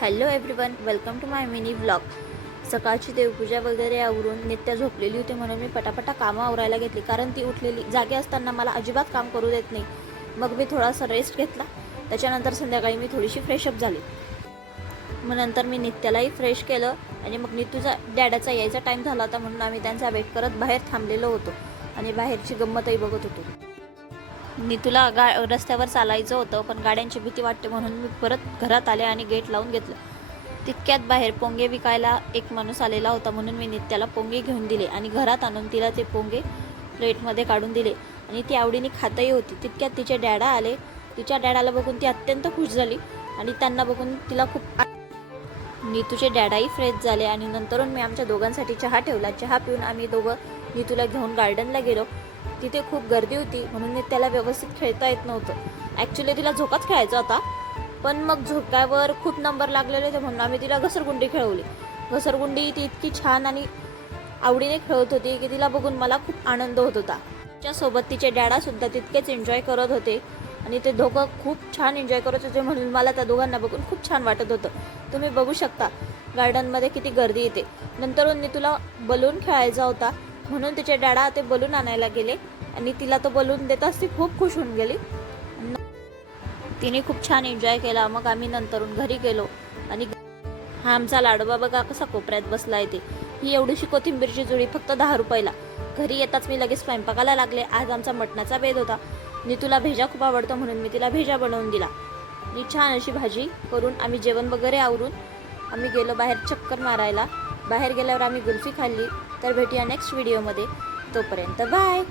Hello everyone, welcome to my mini vlog. सकाळची देवपूजा वगैरे आवरून नित्या झोपलेली होती म्हणून मी पटापटा कामं आवरायला घेतली, कारण ती उठलेली जागे असताना मला अजिबात काम करू देत नाही। मग मी थोडासा रेस्ट घेतला, त्याच्यानंतर संध्याकाळी मी थोडीशी फ्रेशअप झाली। मग नंतर मी नित्यालाही फ्रेश केलं आणि मग नितूचा डॅडाचा यायचा टाईम झाला होता म्हणून आम्ही त्यांचा वेट करत बाहेर थांबलेलो होतो आणि बाहेरची गंमतही बघत होतो। नितूला रस्त्यावर चालायचं होतं, पण गाड्यांची भीती वाटते म्हणून मी परत घरात आले आणि गेट लावून घेतलं। तितक्यात बाहेर पोंगे विकायला एक माणूस आलेला होता म्हणून मी नित्याला पोंगे घेऊन दिले आणि घरात आणून तिला ते पोंगे प्लेटमध्ये काढून दिले आणि ती आवडीने खातही होती। तितक्यात तिचे डॅडा आले। तिच्या डॅडाला बघून ती अत्यंत खुश झाली आणि त्यांना बघून तिला खूप नितूचे डॅडाही फ्रेश झाले आणि नंतरून मी आमच्या दोघांसाठी चहा ठेवला। चहा पिऊन आम्ही दोघं नितूला घेऊन गार्डनला गेलो। तिथे खूप गर्दी होती म्हणून नित्याला व्यवस्थित खेळता येत नव्हतं। ॲक्च्युली तिला झोकाच खेळायचा होता, पण मग झोक्यावर खूप नंबर लागलेले होते म्हणून आम्ही तिला घसरगुंडी खेळवली। घसरगुंडी ती इतकी छान आणि आवडीने खेळत होती की तिला बघून मला खूप आनंद होत होता। तिच्यासोबत तिचे डॅडासुद्धा तितकेच एन्जॉय करत होते आणि ते दोघं खूप छान एन्जॉय करत होते म्हणून मला त्या दोघांना बघून खूप छान वाटत होतं। तुम्ही बघू शकता गार्डनमध्ये किती गर्दी येते। नंतरून तुला बलून खेळायचा होता म्हणून तिचे डॅडा ते बलून आणायला गेले आणि तिला तो बलून देताच ती खूप खुश होऊन गेली। तिने खूप छान एन्जॉय केला। मग आम्ही नंतरून घरी गेलो आणि हा आमचा लाडोबा बघा कसा कोपऱ्यात बसलाय ते। ही एवढीशी कोथिंबीरची जुडी फक्त 10 रुपयाला। घरी येताच मी लगेच स्वयंपाकाला लागले। आज आमचा मटणाचा बेत होता। नितूला भेजा खूप आवडतो म्हणून मी तिला भेजा बनवून दिला आणि छान अशी भाजी करून आम्ही जेवण वगैरे आवरून आम्ही गेलो बाहेर चक्कर मारायला। बाहेर गेल्यावर आम्ही कुल्फी खाल्ली। तर भेटूया नेक्स्ट व्हिडिओमध्ये, तोपर्यंत बाय।